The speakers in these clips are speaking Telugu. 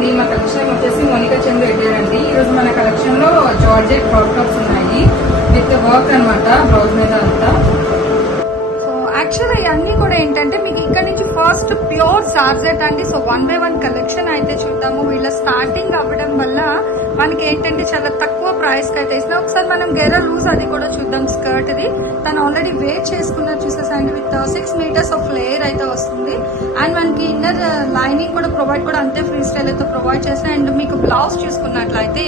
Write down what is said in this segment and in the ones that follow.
అండి, మా కలెక్షన్ వచ్చేసి మోనికా చంద్ర ఎడ్డారండి. ఈ రోజు మన కలెక్షన్ లో జార్జెట్ క్రాప్ టాప్స్ ఉన్నాయి విత్ వర్క్ అన్నమాట, బ్లౌజ్ మీద అంతా. సో యాక్చువల్గా ఇవన్నీ కూడా ఏంటంటే మీకు ఇక్కడ నుంచి ఫస్ట్ ప్యూర్ జార్జెట్ అండి. సో 1 by 1 కలెక్షన్ అయితే చూద్దాము. వీళ్ళ స్టార్టింగ్ అవ్వడం వల్ల మనకి ఏంటంటే చాలా తక్కువ ప్రైస్ కి అయితే ఇస్తున్నా. ఒకసారి మనం గెర లూజ్ అది కూడా చూద్దాం. స్కర్ట్ ఇది తను ఆల్రెడీ వేర్ చేసుకున్నారు చూసేసండి. విత్ 6 meters ఆఫ్ లేయర్ అయితే వస్తుంది. అండ్ మనకి ఇన్నర్ లైనింగ్ కూడా ప్రొవైడ్ కూడా అంతే ఫ్రీ స్టైల్ అయితే ప్రొవైడ్ చేస్తాయి. అండ్ మీకు బ్లౌజ్ చూసుకున్నట్లయితే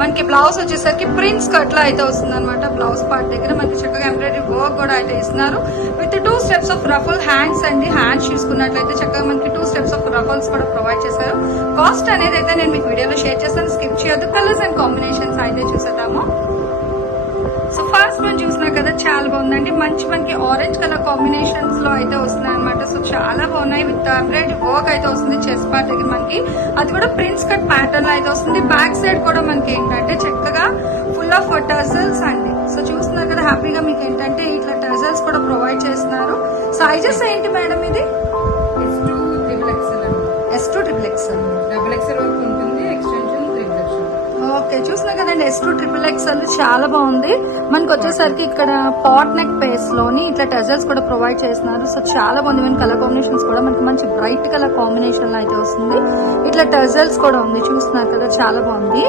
మనకి బ్లౌజ్ వచ్చేసరికి ప్రింట్ స్కర్ట్ లో అయితే వస్తుంది అనమాట. బ్లౌజ్ పార్ట్ దగ్గర మనకి చక్కగా ఎంబ్రాయిడరీ వర్క్ కూడా అయితే ఇస్తున్నారు. With 2 steps of ruffle hands అండి. హ్యాండ్స్ చూసుకున్నట్లయితే చక్కగా మనకి 2 steps ఆఫ్ రఫల్స్ కూడా ప్రొవైడ్ చేశారు. కాస్ట్ అనేది అయితే నేను మీకు వీడియోలో షేర్ చేస్తాను, స్కిప్ చేయొద్దు. కలర్స్ అండ్ కాంబినేషన్స్ అయితే చూసేద్దాము. సో ఫస్ట్ వన్ చూసినా కదా, చాలా బాగుందండి. మనకి ఆరెంజ్ కలర్ కాంబినేషన్స్ లో అయితే వస్తున్నాయి అనమాట. సో చాలా బాగున్నాయి. విత్ ఎంబ్రాయిడరీ వర్క్ అయితే వస్తుంది చెస్ట్ పార్ట్ దగ్గర మనకి. అది కూడా ప్రింట్స్ కట్ ప్యాటర్న్ లో అయితే వస్తుంది. బ్యాక్ సైడ్ కూడా మనకి ఏంటంటే చక్కగా ఫుల్ ఆఫ్ టజల్స్ అండి. సో చూస్తున్నారు కదా, హ్యాపీగా మీకు ఏంటంటే ఇట్లా టజల్స్ కూడా ప్రొవైడ్ చేస్తున్నారు. సైజెస్ ఏంటి మేడం ఇది? S2 XXL డబుల్ ఎక్స్ఎల్ వరకు ఉంటుంది. ఎక్స్టెన్షన్ ఓకే, చూసినా కదండి S2 XXL చాలా బాగుంది. మనకి వచ్చేసరికి ఇక్కడ పాట్ నెక్ పేస్ లోని ఇట్లా టజల్స్ కూడా ప్రొవైడ్ చేస్తున్నారు. సో చాలా బాగుంది. ఈవెన్ కలర్ కాంబినేషన్స్ కూడా మనకి మంచి బ్రైట్ కలర్ కాంబినేషన్ లో అయితే వస్తుంది. ఇట్లా టజల్స్ కూడా ఉంది, చూస్తున్నారు కదా, చాలా బాగుంది.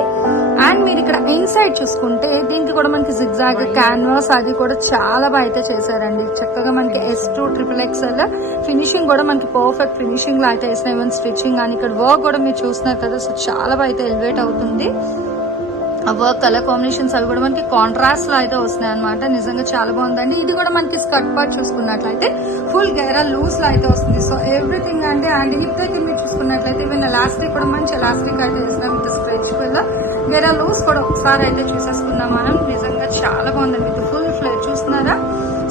అండ్ మీరు ఇక్కడ ఇన్సైడ్ చూసుకుంటే దీనికి కూడా మనకి జిగ్జాగ్ క్యాన్వాస్ అది కూడా చాలా బాగా అయితే చేశారండి. చక్కగా మనకి S2 XXL ఫినిషింగ్ కూడా మనకి పర్ఫెక్ట్ ఫినిషింగ్ లో అయితే వేసిన. ఈవెన్ స్టిచ్చింగ్ అని ఇక్కడ వర్క్ కూడా మీరు చూస్తున్నారు కదా. సో చాలా బాగా అయితే ఎలివేట్ అవుతుంది. ఆ వర్క్ కలర్ కాంబినేషన్స్ అవి కూడా మనకి కాంట్రాస్ట్ లో అయితే వస్తున్నాయి అనమాట. నిజంగా చాలా బాగుందండి. ఇది కూడా మనకి స్కర్ట్ పార్ట్ చూసుకున్నట్లయితే ఫుల్ గైరా లూజ్ లో అయితే వస్తుంది. సో ఎవ్రీథింగ్ అండి. అండ్ హిప్ దగ్గర మీరు చూసుకున్నట్లయితే ఈవెన్ ఎలాస్టిక్ కూడా మంచి ఎలాస్టిక్ అయితే వేసినాం. విత్ స్ట్రెచబుల్ గైరా లూజ్ కూడా ఒకసారి అయితే చూసేసుకున్నాం మనం. నిజంగా చాలా బాగుందండి. విత్ ఫుల్ ఫ్లేర్ చూస్తున్నారా.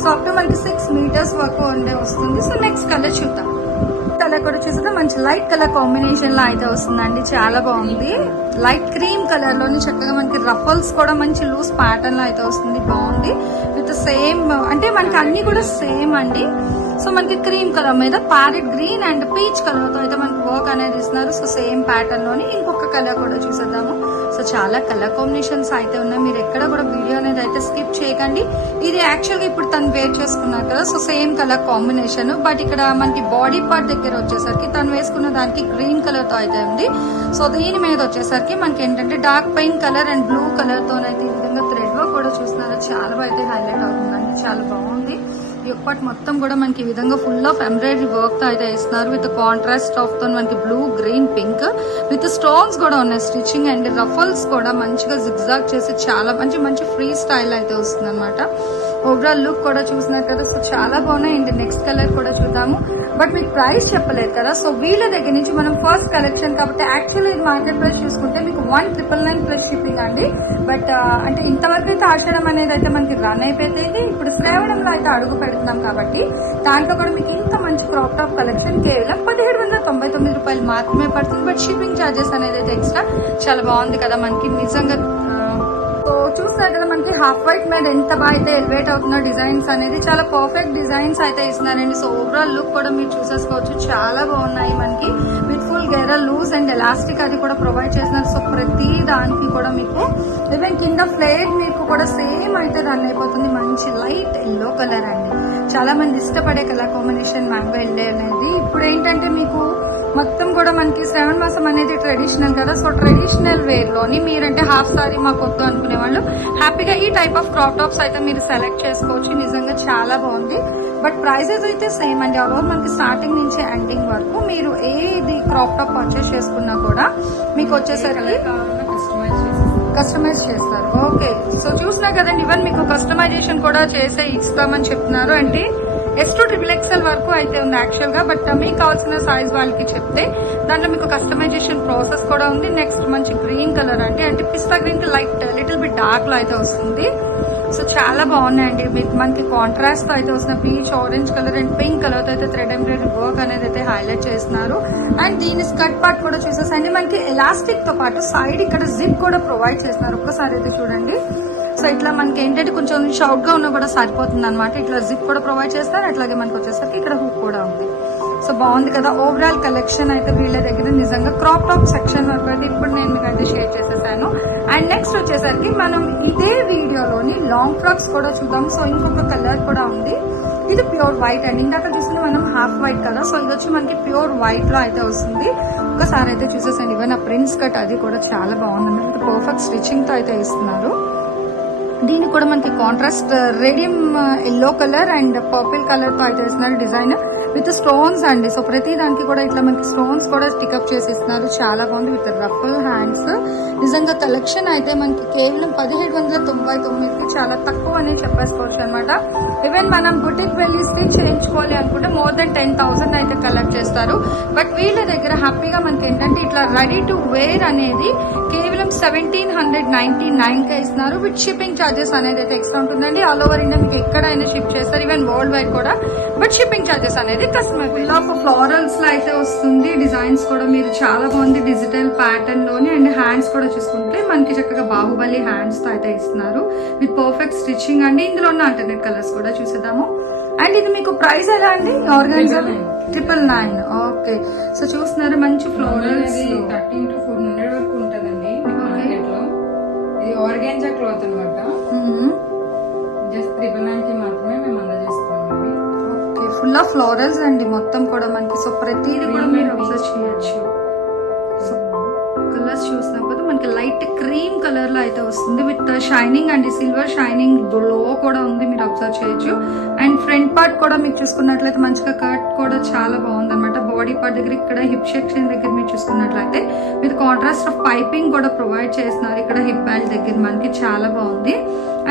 సో అప్ టు మనకి 6 meters వరకు వస్తుంది. సో నెక్స్ట్ కలర్ చూద్దాం. కలర్ కూడా చూస్తే మంచి లైట్ కలర్ కాంబినేషన్ లో అయితే వస్తుందండి. చాలా బాగుంది. లైట్ క్రీమ్ కలర్ లోని చక్కగా మనకి రఫల్స్ కూడా మంచి లూజ్ ప్యాటర్న్ లో అయితే వస్తుంది. బాగుంది. విత్ సేమ్ అంటే మనకి అన్ని కూడా సేమ్ అండి. సో మనకి క్రీమ్ కలర్ మీద parrot green and peach colour తో అయితే మనకి వర్క్ అనేది ఇస్తున్నారు. సో సేమ్ ప్యాటర్న్ లోని ఇంకొక కలర్ కూడా చూసేద్దాము. సో చాలా కలర్ కాంబినేషన్స్ అయితే ఉన్నాయి. మీరు ఎక్కడ కూడా వీడియో అనేది అయితే స్కిప్ చేయకండి. ఇది యాక్చువల్ గా ఇప్పుడు తను వేర్ చేసుకున్నారు కదా. So same colour combination. But ఇక్కడ మనకి బాడీ పార్ట్ దగ్గర వచ్చేసరికి తను వేసుకున్న దానికి గ్రీన్ కలర్ తో అయితే ఉంది. సో దీని మీద వచ్చేసరికి మనకి ఏంటంటే dark pink colour and blue colour తో అయితే ఈ విధంగా థ్రెడ్ వర్క్ కూడా చూస్తున్నారు. చాలా బాగా అయితే హైలైట్ అవుతుందండి. చాలా బాగుంది. ఈ ఒక్కటి మొత్తం కూడా మనకి ఈ విధంగా ఫుల్ ఆఫ్ ఎంబ్రాయిడరీ వర్క్ తో అయితే ఇస్తున్నారు. విత్ కాంట్రాస్ట్ ఆఫ్ తో మనకి blue, green, pink with stones కూడా ఉన్నాయి. స్టిచ్చింగ్ అండ్ రఫల్స్ కూడా మంచిగా జిగ్జాగ్ చేసి చాలా మంచి ఫ్రీ స్టైల్ అయితే వస్తుంది అనమాట. ఓవరాల్ లుక్ కూడా చూసినారు కదా. సో చాలా బాగున్నాయి. అండ్ నెక్స్ట్ కలర్ కూడా చూద్దాము. బట్ మీకు ప్రైస్ చెప్పలేదు కదా. సో వీళ్ళ దగ్గర నుంచి మనం ఫస్ట్ కలెక్షన్ కాబట్టి యాక్చువల్లీ ఇది మార్కెట్ ప్రైస్ చూసుకుంటే మీకు 1,999 ప్లస్ షిప్పింగ్ అండి. బట్ అంటే ఇంతవరకు అయితే ఆషాఢం అనేది అయితే మనకి రన్ అయిపోయింది. ఇప్పుడు శ్రావణంలో అయితే అడుగు పెడుతున్నాం కాబట్టి దాంట్లో కూడా మీకు ఇంత మంచి క్రాప్ టాప్ కలెక్షన్ కేవలం 1,799 రూపాయలు మాత్రమే పడుతుంది. బట్ షిప్పింగ్ ఛార్జెస్ అనేది అయితే ఎక్స్ట్రా. చాలా బాగుంది కదా మనకి నిజంగా. సో చూస్తారు కదా మనకి హాఫ్ వైట్ మీద ఎంత బాగా అయితే ఎలివేట్ అవుతున్న డిజైన్స్ అనేది చాలా పర్ఫెక్ట్ డిజైన్స్ అయితే ఇస్తున్నారండి. సో ఓవరాల్ లుక్ కూడా మీరు చూసేసుకోవచ్చు. చాలా బాగున్నాయి మనకి. విత్ ఫుల్ గెరా లూజ్ అండ్ ఎలాస్టిక్ అది కూడా ప్రొవైడ్ చేస్తున్నారు. సో ప్రతి దానికి కూడా మీకు ఈవెన్ కింద ఫ్లేర్ మీకు కూడా సేమ్ అయితే రన్ అయిపోతుంది. మంచి లైట్ ఎల్లో కలర్ అండి. చాలా మంది ఇష్టపడే కలర్ కాంబినేషన్ మ్యాంగో ఎల్లో అనేది. ఇప్పుడు ఏంటంటే మీకు మొత్తం కూడా మనకి శ్రావణ మాసం అనేది ట్రెడిషనల్ కదా. సో ట్రెడిషనల్ వేర్ లోని మీరంటే హాఫ్ సారీ మాకు వద్దు అనుకునే వాళ్ళు హ్యాపీగా ఈ టైప్ ఆఫ్ క్రాప్ టాప్స్ అయితే మీరు సెలెక్ట్ చేసుకోవచ్చు. నిజంగా చాలా బాగుంది. బట్ ప్రైజెస్ అయితే సేమ్ అండి. ఆల్ ఓవర్ మనకి స్టార్టింగ్ నుంచి ఎండింగ్ వరకు మీరు ఏది క్రాప్ టాప్ పర్చేస్ చేసుకున్నా కూడా మీకు వచ్చేసరికి కస్టమైజ్ చేస్తారు. ఓకే, సో చూసినా కదండి. ఈవెన్ మీకు కస్టమైజేషన్ కూడా చేసే ఇస్తామని చెప్తున్నారు. అంటే S2 XXL వరకు అయితే ఉంది యాక్చువల్ గా. బట్ మీకు కావాల్సిన సైజ్ వాళ్ళకి చెప్తే దాంట్లో మీకు కస్టమైజేషన్ ప్రాసెస్ కూడా ఉంది. నెక్స్ట్ మంచి గ్రీన్ కలర్ అండి. అంటే పిస్తా గ్రీన్ కి లైట్ లిటిల్ బిట్ డార్క్ లో అయితే వస్తుంది. సో చాలా బాగున్నాయండి. మీకు మనకి కాంట్రాస్ట్ తో అయితే వస్తున్న peach, orange colour and pink colour తో అయితే థ్రెడ్ ఎంబ్రాయిడరీ వర్క్ అనేది అయితే హైలైట్ చేస్తున్నారు. అండ్ దీని స్కర్ట్ పార్ట్ కూడా చూసేసండి మనకి ఎలాస్టిక్ తో పాటు సైడ్ ఇక్కడ జిప్ కూడా ప్రొవైడ్ చేస్తున్నారు. ఒక్కసారి అయితే చూడండి. సో ఇట్లా మనకి ఏంటంటే కొంచెం షార్ట్ గా ఉన్నా కూడా సరిపోతుంది అనమాట. ఇట్లా జిప్ కూడా ప్రొవైడ్ చేస్తారు. అట్లాగే మనకి వచ్చేసరికి ఇక్కడ హుక్ కూడా ఉంది. సో బాగుంది కదా. ఓవరాల్ కలెక్షన్ అయితే వీళ్ళ దగ్గర నిజంగా క్రాప్ టాప్ సెక్షన్ వరకు అయితే ఇప్పుడు నేను మీకంటే షేర్ చేసేసాను. అండ్ నెక్స్ట్ వచ్చేసరికి మనం ఇదే వీడియోలోని లాంగ్ ఫ్రాక్స్ కూడా చూద్దాం. సో ఇంకొక కలర్ కూడా ఉంది, ఇది ప్యూర్ వైట్ అండి. ఇందాక చూస్తే మనం హాఫ్ వైట్ కదా, సో ఇది వచ్చి మనకి ప్యూర్ వైట్ లో అయితే వస్తుంది. ఒకసారి అయితే చూసేసాను. ఈవెన్ ఆ ప్రింట్స్ కట్ అది కూడా చాలా బాగుంది, మనకి పర్ఫెక్ట్ స్టిచ్చింగ్ తో అయితే ఇస్తున్నారు. దీనికి కూడా మనకి contrast radium yellow colour and purple colour తో అయితే ఇస్తున్నారు డిజైన్ విత్ స్టోన్స్ అండి. సో ప్రతి దానికి కూడా ఇట్లా మనకి స్టోన్స్ కూడా స్టికప్ చేసి ఇస్తున్నారు. చాలా బాగుంది విత్ రఫుల్ హ్యాండ్స్. నిజంగా కలెక్షన్ అయితే మనకి కేవలం 1799కి చాలా తక్కువ అనేది చెప్పేసుకోవచ్చు అనమాట. ఈవెన్ మనం బుటిక్ వెళ్ళి స్టిచ్ చేయించుకోవాలి అనుకుంటే మోర్ దెన్ 10,000 అయితే కలెక్ట్ చేస్తారు. బట్ వీళ్ళ దగ్గర హ్యాపీగా మనకి ఏంటంటే ఇట్లా రెడీ టు వేర్ అనేది కేవలం 1799కే ఇస్తున్నారు. విత్ షిప్పింగ్ ఛార్జెస్ అనేది అయితే ఎక్స్ట్రా ఉంటుందండి. ఆల్ ఓవర్ ఇండియా మీకు ఎక్కడైనా షిప్ చేస్తారు, ఈవెన్ వరల్డ్ వైడ్ కూడా. బట్ షిప్పింగ్ ఛార్జెస్ అనేది కస్టమర్ ఫ్లోరల్స్ లో అయితే వస్తుంది. డిజైన్స్ కూడా మీరు చాలా బాగుంది డిజిటల్ ప్యాటర్న్ లోని. అండ్ హ్యాండ్స్ కూడా చూసుకుంటే మనకి చక్కగా బాహుబలి హ్యాండ్స్ తో అయితే ఇస్తున్నారు విత్ పర్ఫెక్ట్ స్టిచ్చింగ్ అండి. ఇందులో ఉన్న ఆల్టర్నేట్ కలర్స్ కూడా చూసేద్దాము. అండ్ ఇది మీకు ప్రైస్ ఎలా అండి? ఆర్గాన్జా 999. ఓకే, సో చూస్తున్నారు మంచి ఫ్లోరల్స్ 13 to 400 వరకు ఉంటదండి మార్కెట్ లో. ఇది ఆర్గాన్జా క్లాత్ అనమాట. జస్ట్ 999 కి మాత్రమే మేము అందజేస్తాం. ఓకే, ఫుల్ ఆఫ్ ఫ్లోరల్స్ అండి మొత్తం కూడా మనకి. సో ప్రతిదీ కూడా మీరు అబ్జర్వ్ చేయొచ్చు. సో కలర్స్ చూసినా కూడా మనకి లైట్ క్రీమ్ కలర్ లో అయితే వస్తుంది with shining and silver shining glow కూడా ఉంది, మీరు అబ్జర్వ్ చేయొచ్చు. అండ్ ఫ్రంట్ పార్ట్ కూడా మీకు చూసుకున్నట్లయితే మంచిగా కట్ కూడా చాలా బాగుంది అనమాట. బాడీ పార్ట్ దగ్గర ఇక్కడ హిప్ సెక్షన్ దగ్గర మీరు చూసుకున్నట్లయితే విత్ కాంట్రాస్ట్ ఆఫ్ పైపింగ్ కూడా ప్రొవైడ్ చేస్తున్నారు. ఇక్కడ హిప్ బెల్ట్ దగ్గర మనకి చాలా బాగుంది.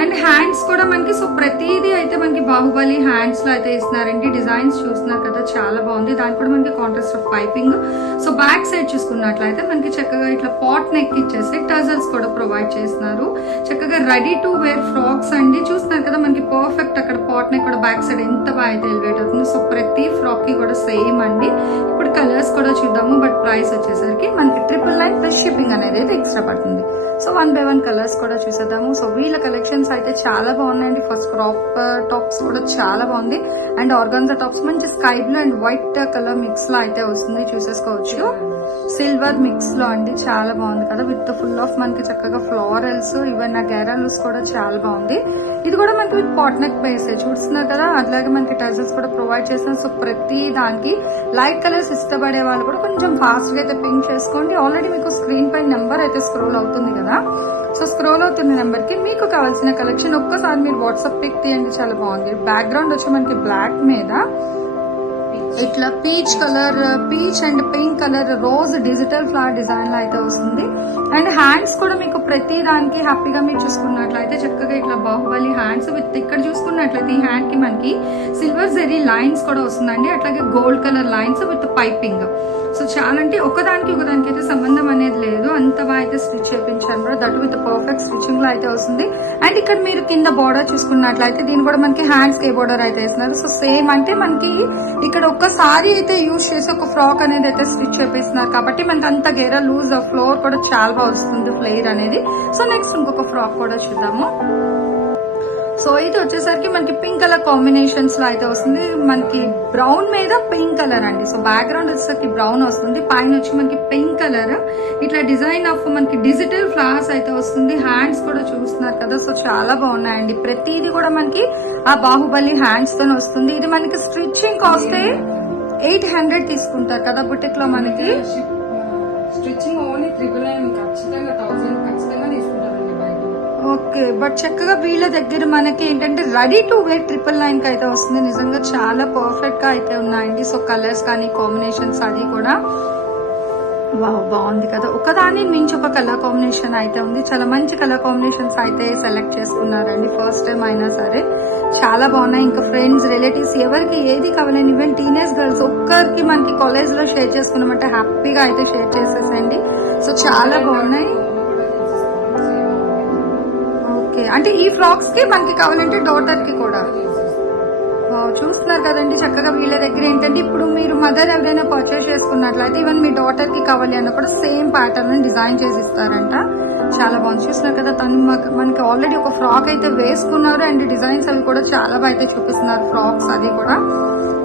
అండ్ హ్యాండ్స్ కూడా మనకి సో ప్రతిదీ అయితే మనకి బాహుబలి హ్యాండ్స్ లో అయితే ఇస్తున్నారండి. డిజైన్స్ చూస్తున్నారు కదా, చాలా బాగుంది. దానికి కూడా మనకి contrast of piping. So back side చూసుకున్నట్లయితే మనకి చక్కగా ఇట్లా పాట్ నెక్ ఇచ్చేసి టజల్స్ కూడా ప్రొవైడ్ చేస్తున్నారు. చక్కగా రెడీ టు వేర్ ఫ్రాక్స్ అండి. చూస్తున్నారు కదా మనకి పర్ఫెక్ట్ అక్కడ పాట్ నెక్ కూడా బ్యాక్ సైడ్ ఎంత బాగా అయితే ఎలివేట్ అవుతుంది. సో ప్రతి ఫ్రాక్ కి కూడా సేమ్ అండి. ఇప్పుడు కలర్స్ కూడా చూద్దాము. బట్ ప్రైస్ వచ్చేసరికి మనకి 999 ప్లస్ షిప్పింగ్ అనేది అయితే ఎక్స్ట్రా పడుతుంది. సో 1 by 1 కలర్స్ కూడా చూసేద్దాము. సో వీళ్ళ కలెక్షన్స్ అయితే చాలా బాగున్నాయండి. ఫస్ట్ క్రాప్ టాప్స్ కూడా చాలా బాగుంది. అండ్ ఆర్గాన్జా టాప్స్ మంచి sky blue and white colour mix లో అయితే వస్తుంది, చూసేసుకోవచ్చు. సిల్వర్ మిక్స్ లో అండి, చాలా బాగుంది కదా విత్ ఫుల్ ఆఫ్ మనకి చక్కగా ఫ్లోరల్స్. ఈవెన్ ఆ గెరాలూస్ కూడా చాలా బాగుంది. ఇది కూడా మనకి విత్ పాట్ నెక్ బేస్ చూస్తున్నారు కదా, అట్లాగే మనకి టజల్స్ కూడా ప్రొవైడ్ చేస్తున్నారు. సో ప్రతి దానికి లైట్ కలర్స్ ఇష్టపడే వాళ్ళు కూడా కొంచెం ఫాస్ట్ గా అయితే పింక్ చేసుకోండి. ఆల్రెడీ మీకు స్క్రీన్ పై నెంబర్ అయితే స్క్రోల్ అవుతుంది కదా, సో స్క్రోల్ అవుతున్న నెంబర్ కి మీకు కావాల్సిన కలెక్షన్ ఒక్కసారి మీరు వాట్సాప్ పిక్ తీయండి. చాలా బాగుంది. బ్యాక్గ్రౌండ్ వచ్చి మనకి బ్లాక్ మీద ఇట్లా peach colour, peach and pink colour rose digital flower design లో అయితే వస్తుంది. అండ్ హ్యాండ్స్ కూడా మీకు ప్రతి దానికి హ్యాపీగా మీరు చూసుకున్నట్లయితే చక్కగా ఇట్లా బాహుబలి హ్యాండ్స్ విత్ ఇక్కడ చూసుకున్నట్లయితే ఈ హ్యాండ్ కి మనకి సిల్వర్ జెరీ లైన్స్ కూడా వస్తుందండి. అట్లాగే gold colour lines with piping. So చాలా అంటే ఒకదానికి అయితే సంబంధం అనేది లేదు, అంత బాగా అయితే స్టిచ్ చేయించాను కూడా. దట్ విత్ పర్ఫెక్ట్ స్టిచ్చింగ్ లో అయితే వస్తుంది. అండ్ ఇక్కడ మీరు కింద బార్డర్ చూసుకున్నట్లయితే దీని కూడా మనకి హ్యాండ్స్ కి బార్డర్ అయితే వేస్తున్నారు. సో సేమ్ అంటే మనకి ఇక్కడ ఒక్కసారి అయితే యూజ్ చేసి ఒక ఫ్రాక్ అనేది అయితే స్టిచ్ చేపిస్తున్నారు కాబట్టి మనకి అంత గేర లూజ్ ఫ్లోర్ కూడా చాలా బాగా వస్తుంది ఫ్లేర్ అనేది. సో నెక్స్ట్ ఇంకొక ఫ్రాక్ కూడా చూద్దాము. సో ఇది వచ్చేసరికి మనకి పింక్ కలర్ కాంబినేషన్స్ లో అయితే వస్తుంది. మనకి బ్రౌన్ మీద పింక్ కలర్ అండి. సో బ్యాక్గ్రౌండ్ వచ్చేసరికి బ్రౌన్ వస్తుంది, పైన వచ్చి మనకి పింక్ కలర్ ఇట్లా డిజైన్ ఆఫ్ మనకి డిజిటల్ ఫ్లవర్స్ అయితే వస్తుంది. హ్యాండ్స్ కూడా చూస్తున్నారు కదా, సో చాలా బాగున్నాయండి. ప్రతిదీ కూడా మనకి ఆ బాహుబలి హ్యాండ్స్ తో వస్తుంది. ఇది మనకి స్టిచ్చింగ్ కాస్ట్ 800 తీసుకుంటారు కదా బుటిక్ లో. మనకి స్టిచ్చింగ్ ఓన్లీ 999, ఖచ్చితంగా 1000 ఖచ్చితంగా తీసుకుంటారండి బయట. ఓకే, బట్ చక్కగా వీళ్ళ దగ్గర మనకి ఏంటంటే రెడీ టు వేర్ 999 కి అయితే వస్తుంది. నిజంగా చాలా పర్ఫెక్ట్ గా అయితే ఉన్నాయండి. సో కలర్స్ కానీ కాంబినేషన్స్ అది కూడా బాగుంది కదా. ఒకదాని మించి ఒక కలర్ కాంబినేషన్ అయితే ఉంది. చాలా మంచి కలర్ కాంబినేషన్స్ అయితే సెలెక్ట్ చేసుకున్నారండి. ఫస్ట్ టైం అయినా సరే చాలా బాగున్నాయి. ఇంకా ఫ్రెండ్స్, రిలేటివ్స్ ఎవరికి ఏది కావాలని, ఈవెన్ టీనేజ్ గర్ల్స్ ఒక్కరికి మనకి కాలేజ్ లో షేర్ చేసుకున్నామంటే హ్యాపీగా అయితే షేర్ చేసేసండి. సో చాలా బాగున్నాయి. ఓకే, అంటే ఈ ఫ్రాక్స్ కి మనకి కావాలంటే డాటర్ కి కూడా చూస్తున్నారు కదండి. చక్కగా వీళ్ళ దగ్గర ఏంటంటే ఇప్పుడు మీరు మదర్ ఎవరైనా పర్చేస్ చేసుకున్నట్లయితే ఈవెన్ మీ డాటర్ కి కావాలి అన్న కూడా సేమ్ ప్యాటర్న్ డిజైన్ చేసి ఇస్తారంట. చాలా బాగుంది. చూస్తున్నారు కదా, తను మనకి ఆల్రెడీ ఒక ఫ్రాక్ అయితే వేసుకున్నారు. అండ్ డిజైన్స్ అవి కూడా చాలా బాగా అయితే చూపిస్తున్నారు ఫ్రాక్స్ అది కూడా.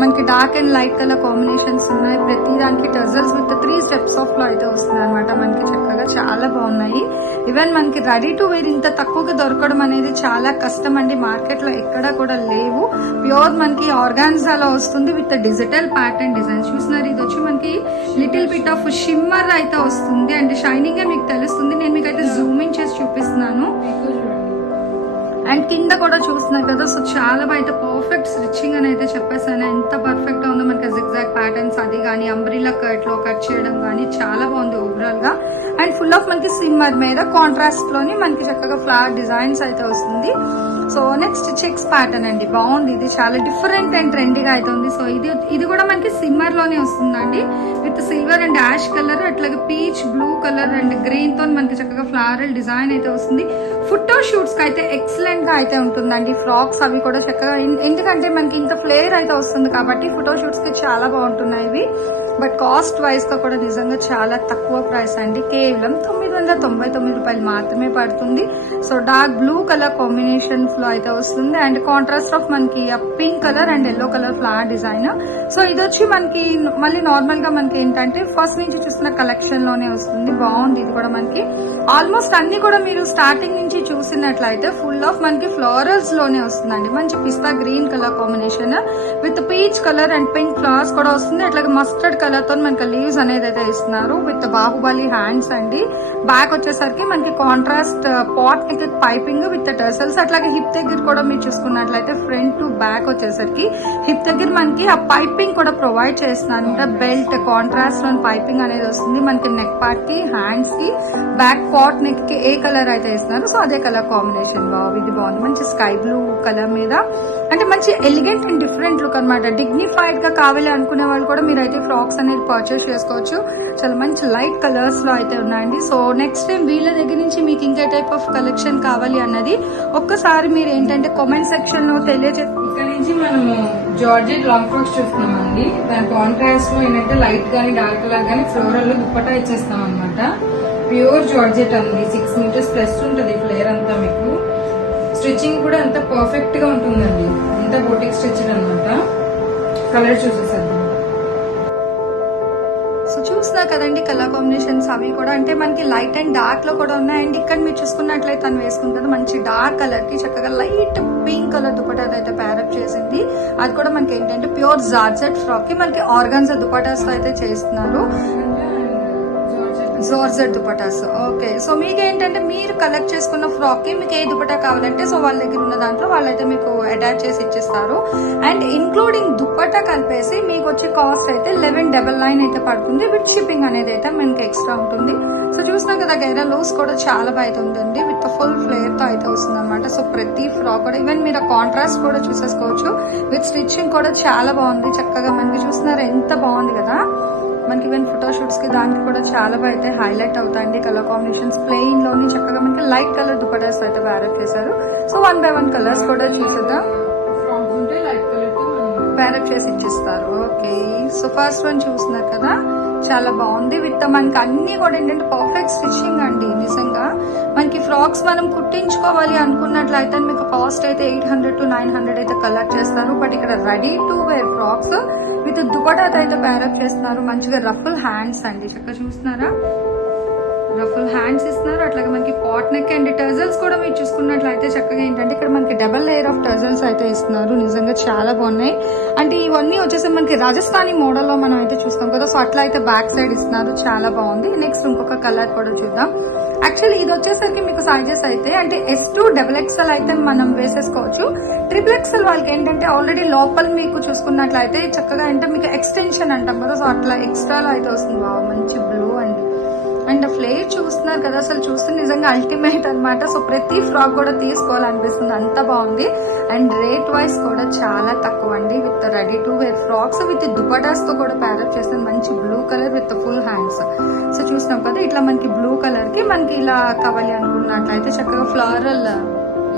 మనకి dark and light colour combinations ఉన్నాయి. ప్రతి దానికి టజల్స్ విత్ 3 స్టెప్స్ ఆఫ్ లో అయితే వస్తుంది అనమాట. మనకి చక్కగా చాలా బాగున్నాయి. ఈవెన్ మనకి రెడీ టు వేర్ ఇంత తక్కువగా దొరకడం అనేది చాలా కష్టం అండి. మార్కెట్ లో ఎక్కడా కూడా లేవు. ప్యూర్ మనకి ఆర్గాన్జాలో వస్తుంది విత్ డిజిటల్ ప్యాటర్న్ డిజైన్. చూస్తున్నారు, ఇది వచ్చి మనకి లిటిల్ బిట్ ఆఫ్ షిమ్మర్ అయితే వస్తుంది అండ్ షైనింగ్ గా మీకు తెలుస్తుంది. నేను మీకు అయితే జూమింగ్ చేసి చూపిస్తున్నాను. అండ్ కింద కూడా చూస్తున్నారు కదా, సో చాలా బయట పర్ఫెక్ట్ స్టిచ్చింగ్ అని అయితే చెప్పేసాను. ఎంత పర్ఫెక్ట్ గా ఉందో మనకి జిగ్జాగ్ ప్యాటర్న్స్ అది కానీ అంబ్రిల్లా కట్ లో కట్ చేయడం కానీ చాలా బాగుంది ఓవరాల్ గా. అండ్ ఫుల్ ఆఫ్ మనకి సిమ్మర్ మీద కాంట్రాస్ట్ లోని మనకి చక్కగా ఫ్లవర్ డిజైన్స్ అయితే వస్తుంది. సో నెక్స్ట్ చెక్స్ ప్యాటర్న్ అండి, బాగుంది. ఇది చాలా డిఫరెంట్ అండ్ ట్రెండీగా అయితే ఉంది. సో ఇది కూడా మనకి సిమ్మర్ లోనే వస్తుందండి with silver and ash colour, అట్లాగే peach blue colour and green తో మనకి చక్కగా ఫ్లవరల్ డిజైన్ అయితే వస్తుంది. ఫోటో షూట్స్ కి అయితే ఎక్సలెంట్ గా అయితే ఉంటుందండి. ఫ్రాక్స్ అవి కూడా చక్కగా, ఎందుకంటే మనకి ఇంత ఫ్లేర్ అయితే వస్తుంది కాబట్టి ఫోటో షూట్స్ కి చాలా బాగుంటున్నాయి ఇవి. బట్ కాస్ట్ వైజ్ గా కూడా నిజంగా చాలా తక్కువ ప్రైస్ అండి. కేవలం 999 రూపాయలు మాత్రమే పడుతుంది. So dark blue colour combination లో అయితే వస్తుంది అండ్ కాంట్రాస్ట్ ఆఫ్ మనకి pink colour and yellow colour flower design. So ఇది వచ్చి మనకి మళ్ళీ నార్మల్ గా మనకి ఏంటంటే ఫస్ట్ నుంచి చూసిన కలెక్షన్ లోనే వస్తుంది. బాగుంది. ఇది కూడా మనకి ఆల్మోస్ట్ అన్ని కూడా మీరు స్టార్టింగ్ నుంచి చూసినట్లయితే ఫుల్ ఆఫ్ మనకి ఫ్లోరల్స్ లోనే వస్తుందండి. మంచి pista green colour combination with peach colour and pink flowers కూడా వస్తుంది. అట్లాగే మస్టర్డ్ కలర్ తో మనకి లీవ్స్ అనేది అయితే ఇస్తున్నారు విత్ బాహుబలి హ్యాండ్స్ అండి. బ్యాక్ వచ్చేసరికి మనకి contrast pot neck piping with tassels. అట్లాగే హిప్ దగ్గర కూడా మీరు చూసుకున్నట్లయితే ఫ్రంట్ టు బ్యాక్ వచ్చేసరికి హిప్ దగ్గర మనకి ఆ పైపింగ్ కూడా ప్రొవైడ్ చేస్తున్నారు. బెల్ట్ కాంట్రాస్ట్ లో పైపింగ్ అనేది వస్తుంది. మనకి నెక్ పార్ట్ కి హ్యాండ్స్ కి బ్యాక్ పాట్ నెక్ కి ఏ కలర్ అయితే ఇస్తున్నారు సో అదే కలర్ కాంబినేషన్. ఇది బాగుంది. మంచి స్కై బ్లూ కలర్ మీద అంటే మంచి ఎలిగెంట్ అండ్ డిఫరెంట్ లుక్ అనమాట. డిగ్నిఫైడ్ గా కావాలి అనుకునే వాళ్ళు కూడా మీరు అయితే ఫ్రాక్స్ అనేది పర్చేస్ చేసుకోవచ్చు. చాలా మంచి లైట్ కలర్స్ లో అయితే ఉన్నాయండి. సో నెక్స్ట్ టైం వీళ్ళ దగ్గర నుంచి మీకు ఇంకే టైప్ ఆఫ్ కలెక్షన్ కావాలి అన్నది ఒక్కసారి మీరు ఏంటంటే కామెంట్ సెక్షన్ లో ఇక్కడ నుంచి మనము జార్జెట్ లాంగ్ ఫ్రాక్స్ చూస్తున్నామండి. దాని కాంట్రాస్ట్ లో ఏంటంటే లైట్ గానీ డార్క్ కలర్ గానీ ఫ్లోరల్ లో దుప్పటా ఇచ్చేస్తాం అనమాట. ప్యూర్ జార్జెట్ అండి. 6 మీటర్స్ ప్లస్ ఉంటుంది ఫ్లేర్ అంతా. మీకు స్టిచ్చింగ్ కూడా అంత పర్ఫెక్ట్ గా ఉంటుందండి. అంత బోటిక్ స్టిచ్డ్ అనమాట. కలర్ చూసేసేద్దాం. సో చూస్తున్నా కదండి కలర్ కాంబినేషన్స్ అవి కూడా అంటే మనకి లైట్ అండ్ డార్క్ లో కూడా ఉన్నాయి. అండ్ ఇక్కడ మీరు చూసుకున్నట్లయితే తను వేసుకుంటుంది మంచి డార్క్ కలర్ కి చక్కగా లైట్ పింక్ కలర్ దుపట్టా అయితే ప్యారప్ చేసింది. అది కూడా మనకి ఏంటంటే ప్యూర్ జార్జెట్ ఫ్రాక్ కి మనకి ఆర్గాన్జా దుపట్టాస్ అయితే చేస్తున్నారు. జార్జెట్ దుపటాస్. ఓకే, సో మీకు ఏంటంటే మీరు కలెక్ట్ చేసుకున్న ఫ్రాక్ కి మీకు ఏ దుపటా కావాలంటే సో వాళ్ళ దగ్గర ఉన్న దాంట్లో వాళ్ళైతే మీకు అటాచ్ చేసి ఇచ్చిస్తారు. అండ్ ఇంక్లూడింగ్ దుపట్టా కలిపేసి మీకు వచ్చే కాస్ట్ అయితే 1199 అయితే పడుతుంది. విత్ షిప్పింగ్ అనేది అయితే మనకి ఎక్స్ట్రా ఉంటుంది. సో చూసినా కదా గైరా లూస్ కూడా చాలా బయట ఉంటుంది విత్ ఫుల్ ఫ్లేర్ తో అయితే వస్తుంది అనమాట. సో ప్రతి ఫ్రాక్ కూడా ఈవెన్ మీరు కాంట్రాస్ట్ కూడా చూసేసుకోవచ్చు. విత్ స్టిచ్చింగ్ కూడా చాలా బాగుంది. చక్కగా మనకి చూస్తున్నారు ఎంత బాగుంది కదా. మనకి ఈవెన్ ఫోటో షూట్స్ కి దానికి కూడా చాలా అయితే హైలైట్ అవుతాయండి. కలర్ కాంబినేషన్స్ ప్లెయిన్ లోని చక్కగా మనకి లైట్ కలర్ దుపటాస్ అయితే వేరప్ చేశారు. సో 1 by 1 కలర్స్ కూడా చూసేద్దాం. వేరప్ చేసి ఇచ్చిస్తారు. ఓకే, సో ఫస్ట్ వన్ చూస్తున్నారు కదా, చాలా బాగుంది. విత్ మనకి అన్ని కూడా ఏంటంటే పర్ఫెక్ట్ స్టిచ్చింగ్ అండి. నిజంగా మనకి ఫ్రాక్స్ మనం కుట్టించుకోవాలి అనుకున్నట్లయితే మీకు కాస్ట్ అయితే 800 to 900 అయితే కలెక్ట్ చేస్తారు. బట్ ఇక్కడ ready to wear frocks with dupatta అయితే ప్యారప్ చేస్తున్నారు. మంచిగా రఫుల్ హ్యాండ్స్ అండి. చక్కగా చూస్తున్నారా, రఫుల్ హ్యాండ్స్ ఇస్తున్నారు. అట్లాగే మనకి పాట్ నెక్ అండ్ టర్జల్స్ కూడా మీరు చూసుకున్నట్లయితే చక్కగా ఏంటంటే ఇక్కడ మనకి డబల్ లేయర్ ఆఫ్ టర్జల్స్ అయితే ఇస్తున్నారు. నిజంగా చాలా బాగున్నాయి. అంటే ఇవన్నీ వచ్చేసి మనకి రాజస్థానీ మోడల్ లో మనం అయితే చూస్తాం కదా, సో అట్లా అయితే బ్యాక్ సైడ్ ఇస్తున్నారు. చాలా బాగుంది. నెక్స్ట్ ఇంకొక కలర్ కూడా చూద్దాం. యాక్చువల్లీ ఇది వచ్చేసరికి మీకు సైజెస్ అయితే అంటే S2 XXL అయితే మనం వేసేసుకోవచ్చు. XXL వాళ్ళకి ఏంటంటే ఆల్రెడీ లోపల మీకు చూసుకున్నట్లయితే చక్కగా అంటే మీకు ఎక్స్టెన్షన్ అంటాం కదా, సో అట్లా ఎక్స్ట్రాలో అయితే వస్తుంది. మంచి బ్లూ అండి. అండ్ ఫ్లేర్ చూస్తున్నారు కదా, అసలు చూస్తే నిజంగా అల్టిమేట్ అనమాట. సో ప్రతి ఫ్రాక్ కూడా తీసుకోవాలనిపిస్తుంది, అంత బాగుంది. అండ్ రేట్ వైజ్ కూడా చాలా తక్కువ అండి. With ready to wear frocks with dupattas తో కూడా ప్యారప్ చేస్తుంది. మంచి blue colour with full hands. So చూసినాం కదా, ఇట్లా మనకి బ్లూ కలర్ కి మనకి ఇలా కావాలి అనుకున్నట్లయితే చక్కగా ఫ్లోరల్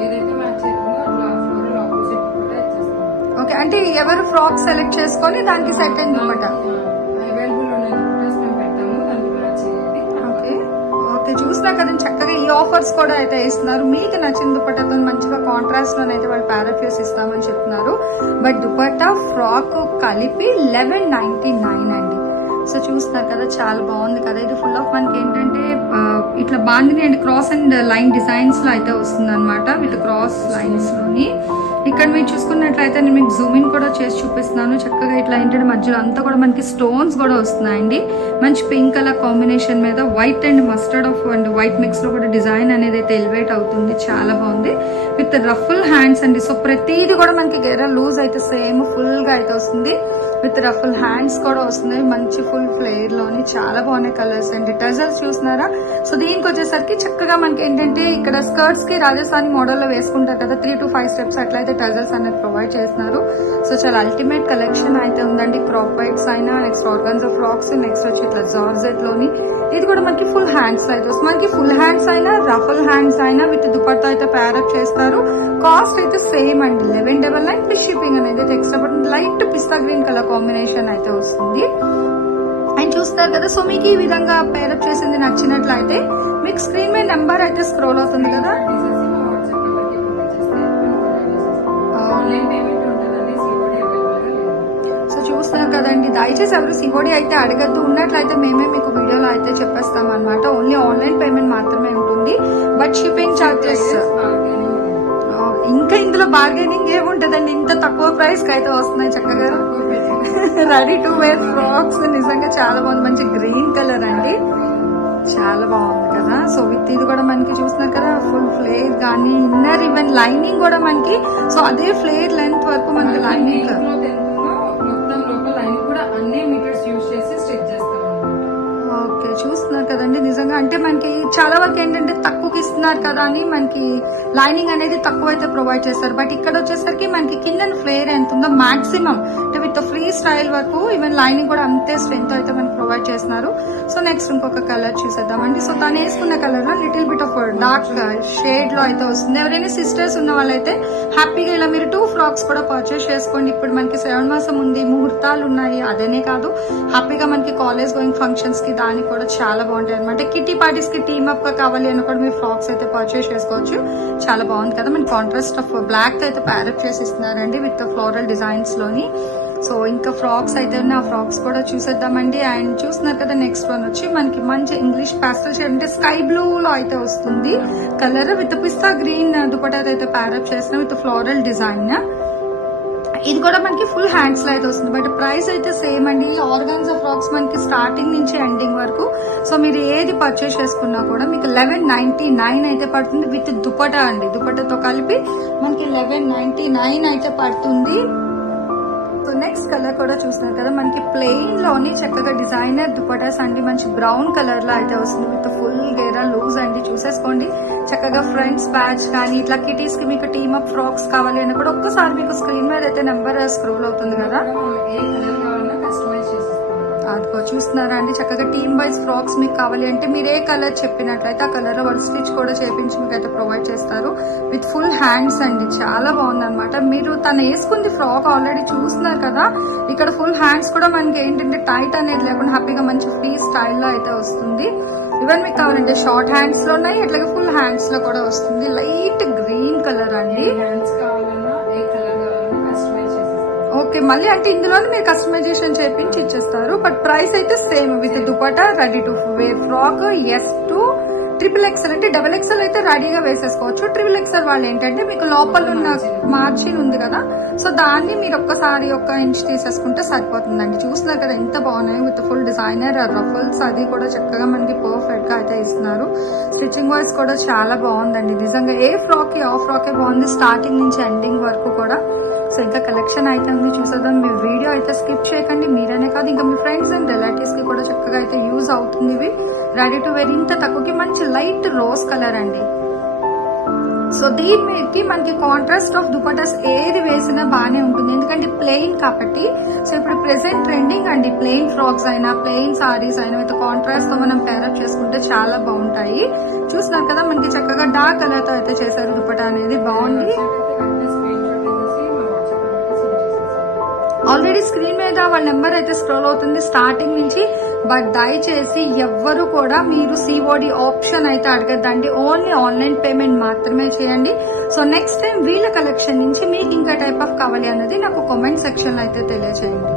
ఏదైతే మ్యాచ్ అవుతుందో అట్లా ఫ్లోరల్ ఆపోజిట్ కూడా ఇచ్చేస్తాం. ఓకే, అంటే ఎవరు ఫ్రాక్ సెలెక్ట్ చేసుకొని దానికి సెట్ అయిన దుపట్టా అవైలబుల్ ఉన్న దుపట్టాస్ మేము పెట్టాము, దానికి మ్యాచ్ అయ్యేది. ఓకే ఓకే, చూసి చూసినా కదండి చక్కగా ఈ ఆఫర్స్ కూడా అయితే ఇస్తున్నారు. మీకు నచ్చిన దుపట్టాతో మంచిగా కాంట్రాస్ట్ లోనైతే వాళ్ళు ప్యారప్ చేసి ఇస్తామని చెప్తున్నారు. బట్ దుపట్టా ఫ్రాక్ కలిపి 1199 అండి. సో చూస్తున్నారు కదా చాలా బాగుంది కదా. ఇది ఫుల్ ఆఫ్ మనకి ఏంటంటే ఇట్లా bandhani and cross and line designs లో అయితే వస్తుంది అనమాట. విత్ క్రాస్ లైన్స్ లోని ఇక్కడ మీరు చూసుకున్నట్లయితే నేను మీకు జూమ్ ఇన్ కూడా చేసి చూపిస్తున్నాను. చక్కగా ఇట్లా ఏంటంటే మధ్యలో అంతా కూడా మనకి స్టోన్స్ కూడా వస్తున్నాయండి. మంచి పింక్ కలర్ కాంబినేషన్ మీద white and mustard of and white mix లో కూడా డిజైన్ అనేది అయితే ఎలివేట్ అవుతుంది. చాలా బాగుంది విత్ రఫుల్ హ్యాండ్స్ అండి. సో ప్రతిదీ కూడా మనకి గెర లూజ్ అయితే సేమ్ ఫుల్ గా అయితే వస్తుంది. విత్ రఫుల్ హ్యాండ్స్ కూడా వస్తున్నాయి. మంచి ఫుల్ ఫ్లేర్ లోని చాలా బాగున్నాయి కలర్స్ అండి. టజల్స్ చూస్తున్నారా. సో దీనికి వచ్చేసరికి చక్కగా మనకి ఏంటంటే ఇక్కడ స్కర్ట్స్ కి రాజస్థానీ మోడల్లో వేసుకుంటారు కదా 3 to 5 స్టెప్స్ అట్లయితే టజల్స్ అనేది ప్రొవైడ్ చేస్తున్నారు. సో చాలా అల్టిమేట్ కలెక్షన్ అయితే ఉందండి. క్రాప్ వైట్స్ అయినా నెక్స్ట్ ఆర్గన్జా ఫ్రాక్స్ నెక్స్ట్ వచ్చి ఇట్లా జార్జెట్ లోని ఇది కూడా మనకి ఫుల్ హ్యాండ్స్ అయితే వస్తుంది. మనకి ఫుల్ హ్యాండ్స్ అయినా రఫుల్ హ్యాండ్స్ అయినా విత్ దుపట్టా అయితే ప్యారప్ చేస్తారు. కాస్ట్ అయితే సేమ్ అండి 1199 ప్లస్ షిప్పింగ్ అనేది ఎక్స్ట్రా పడుతుంది. లైట్ పిస్తా గ్రీన్ కలర్ కాంబినేషన్ అయితే వస్తుంది. అండ్ చూస్తారు కదా. సో మీకు ఈ విధంగా పేరప్ చేసింది నచ్చినట్లయితే మీకు స్క్రీన్ మీద నెంబర్ అయితే స్క్రోల్ అవుతుంది కదా. సో చూస్తున్నారు కదండి. దయచేసి ఎవరు సిఓడి అయితే అడగద్దు. ఉన్నట్లయితే మేమే మీకు వీడియోలో అయితే చెప్పేస్తాం అనమాట. ఓన్లీ ఆన్లైన్ పేమెంట్ మాత్రమే ఉంటుంది. బట్ షిప్పింగ్ చార్జెస్ ఇంకా ఇందులో బార్గెనింగ్ ఏముంటదండి. ఇంత తక్కువ ప్రైస్ కి అయితే వస్తున్నాయి చక్కగా రెడీ టు వేర్ ఫ్రాక్స్. నిజంగా చాలా బాగుంది. మంచి గ్రీన్ కలర్ అండి. చాలా బాగుంది కదా. సో విత్ ఇది కూడా మనకి చూస్తున్నారు కదా ఫుల్ ఫ్లేర్ కానీ ఇన్నర్ ఈవెన్ లైనింగ్ కూడా మనకి సో అదే ఫ్లేర్ లెంత్ వరకు మనకి లైనింగ్ మొత్తం లోపల లైనింగ్ కూడా అన్ని మీటర్స్ యూజ్ చేసి స్టిచ్ చేస్తాం. ఓకే చూస్తున్నారు కదండి. నిజంగా అంటే మనకి చాలా వరకు ఏంటంటే తక్కువకి ఇస్తున్నారు కదా అని మనకి లైనింగ్ అనేది తక్కువ అయితే ప్రొవైడ్ చేస్తారు. బట్ ఇక్కడ వచ్చేసరికి మనకి కింద ఫ్లేర్ ఎంత ఉందో మాక్సిమం అంటే విత్ ఫ్రీ స్టైల్ వరకు ఈవెన్ లైనింగ్ కూడా అంతే స్ట్రెంత్ అయితే మనకి ప్రొవైడ్ చేస్తున్నారు. సో నెక్స్ట్ ఇంకొక కలర్ చూసేద్దామండి. సో తను వేసుకున్న కలర్ లో little bit of dark shade లో అయితే వస్తుంది. ఎవరైనా సిస్టర్స్ ఉన్న వాళ్ళైతే హ్యాపీగా ఇలా మీరు 2 ఫ్రాక్స్ కూడా పర్చేస్ చేసుకోండి. ఇప్పుడు మనకి 7 మాసం ఉంది, ముహూర్తాలు ఉన్నాయి. అదేనే కాదు హ్యాపీగా మనకి కాలేజ్ గోయింగ్ ఫంక్షన్స్ కి దానికి కూడా చాలా బాగుంటాయి అనమాట. కిటీ పార్టీస్ కి టీమ్ అప్ గా కావాలి అని కూడా మీరు ఫ్రాక్స్ అయితే పర్చేస్ చేసుకోవచ్చు. చాలా బాగుంది కదా. మన కాంట్రాస్ట్ ఆఫ్ బ్లాక్ అయితే ప్యారప్ చేసి ఇస్తున్నారండి విత్ ఫ్లోరల్ డిజైన్స్ లోని. సో ఇంకా ఫ్రాక్స్ అయితే ఉన్నాయి. ఆ ఫ్రాక్స్ కూడా చూసేద్దామండి. అండ్ చూస్తున్నారు కదా నెక్స్ట్ వన్ వచ్చి మనకి మంచి ఇంగ్లీష్ పాస్టల్ షేడ్ అంటే స్కై బ్లూ లో అయితే వస్తుంది colour with pista green dupatta అయితే ప్యారప్ చేసిన విత్ ఫ్లోరల్ డిజైన్. ఇది కూడా మనకి ఫుల్ హ్యాండ్స్ లో అయితే వస్తుంది. బట్ ప్రైస్ అయితే సేమ్ అండి. ఆర్గాన్జా ఫ్రాక్స్ మనకి స్టార్టింగ్ నుంచి ఎండింగ్ వరకు సో మీరు ఏది పర్చేస్ చేసుకున్నా కూడా మీకు 1199 అయితే పడుతుంది విత్ దుపట్టా అండి. దుపట్టాతో కలిపి మనకి 1199 అయితే పడుతుంది. సో నెక్స్ట్ కలర్ కూడా చూస్తున్నారు కదా మనకి ప్లెయిన్ లోని చక్కగా డిజైనర్ దుపటాస్ అండి. మంచి బ్రౌన్ కలర్ లో అయితే వస్తుంది విత్ ఫుల్ గేరా లూజ్ అండి. చూసేసుకోండి చక్కగా ఫ్రంట్స్ బ్యాచ్ కానీ ఇట్లా కిటీస్ కి మీకు టీమ్ అప్ ఫ్రాక్స్ కావాలి అని కూడా ఒక్కసారి మీకు స్క్రీన్ మీద అయితే నెంబర్ స్క్రోల్ అవుతుంది కదా. ఏ కలర్ కావాలన్నా కస్టమైజ్ చేసిస్తాం. అదిగో చూస్తున్నారా అండి. చక్కగా టీమ్ వైజ్ ఫ్రాక్స్ మీకు కావాలి అంటే మీరు ఏ కలర్ చెప్పినట్లయితే ఆ కలర్ లో వాళ్ళు స్టిచ్ కూడా చేపించి మీకు అయితే ప్రొవైడ్ చేస్తారు విత్ ఫుల్ హ్యాండ్స్ అండి. చాలా బాగుంది అనమాట. మీరు తను వేసుకుంది ఫ్రాక్ ఆల్రెడీ చూస్తున్నారు కదా. ఇక్కడ ఫుల్ హ్యాండ్స్ కూడా మనకి ఏంటంటే టైట్ అనేది లేకుండా హ్యాపీగా మంచి ఫ్రీ స్టైల్లో అయితే వస్తుంది. ఈవెన్ మీకు కావాలంటే షార్ట్ హ్యాండ్స్ లో ఉన్నాయి, అట్లాగే ఫుల్ హ్యాండ్స్ లో కూడా వస్తుంది. లైట్ గ్రీన్ కలర్ అండి. హ్యాండ్స్ కావాలన్నా ఏ కలర్ కావాలన్నా కస్టమైజ్ చేసిస్తాం. ఓకే మళ్ళీ అంటే ఇందులోనే మీరు కస్టమైజేషన్ చేపించి ఇచ్చేస్తారు. బట్ ప్రైస్ అయితే same with dupatta ready to wear frock. S2 XXL అంటే XXL అయితే రెడీగా వేసేసుకోవచ్చు. XXL వాళ్ళు ఏంటంటే మీకు లోపల ఉన్న మార్జిన్ ఉంది కదా సో దాన్ని మీరు ఒక్కసారి 1 ఇంచ్ తీసేసుకుంటే సరిపోతుందండి. చూస్తున్నారు కదా ఎంత బాగున్నాయి విత్ ఫుల్ డిజైనర్ రఫల్స్ అది కూడా చక్కగా మనకి పర్ఫెక్ట్ గా అయితే ఇస్తున్నారు. స్టిచ్చింగ్ వైజ్ కూడా చాలా బాగుందండి. నిజంగా ఏ ఫ్రాక్ కి ఆ ఫ్రాకే బాగుంది స్టార్టింగ్ నుంచి ఎండింగ్ వరకు కూడా. సో ఇంకా కలెక్షన్ అయితే ఉంది చూసేద్దాం. మీ వీడియో అయితే స్కిప్ చేయకండి. మీరనే కాదు ఇంకా మీ ఫ్రెండ్స్ అండ్ రిలేటివ్స్ కి కూడా చక్కగా అయితే యూజ్ అవుతుంది. ఇవి రెడీ టు వేర్ ఇంత తక్కువకి మంచి లైట్ రోజ్ కలర్ అండి. సో దీనికి మనకి కాంట్రాస్ట్ ఆఫ్ దుపటాస్ ఏది వేసినా బాగానే ఉంటుంది ఎందుకంటే ప్లెయిన్ కాబట్టి. సో ఇప్పుడు ప్రెసెంట్ ట్రెండింగ్ అండి ప్లెయిన్ ఫ్రాక్స్ అయినా ప్లెయిన్ సారీస్ అయినా విత్ కాంట్రాస్ట్ తో మనం పేరప్ చేసుకుంటే చాలా బాగుంటాయి. చూస్తున్నారు కదా మనకి చక్కగా డార్క్ కలర్ తో అయితే చేశారు దుపటా అనేది బాగుంది. ఆల్రెడీ స్క్రీన్ మీద వాళ్ళ నెంబర్ అయితే స్క్రోల్ అవుతుంది స్టార్టింగ్ నుంచి. బట్ దయచేసి ఎవ్వరు కూడా మీరు సిఓడి ఆప్షన్ అయితే అడగద్దండి, ఓన్లీ ఆన్లైన్ పేమెంట్ మాత్రమే చేయండి. సో నెక్స్ట్ టైం వీళ్ళ కలెక్షన్ నుంచి మీకు ఇంకా టైప్ ఆఫ్ కావాలి అన్నది నాకు కామెంట్ సెక్షన్ లో అయితే తెలియజేయండి.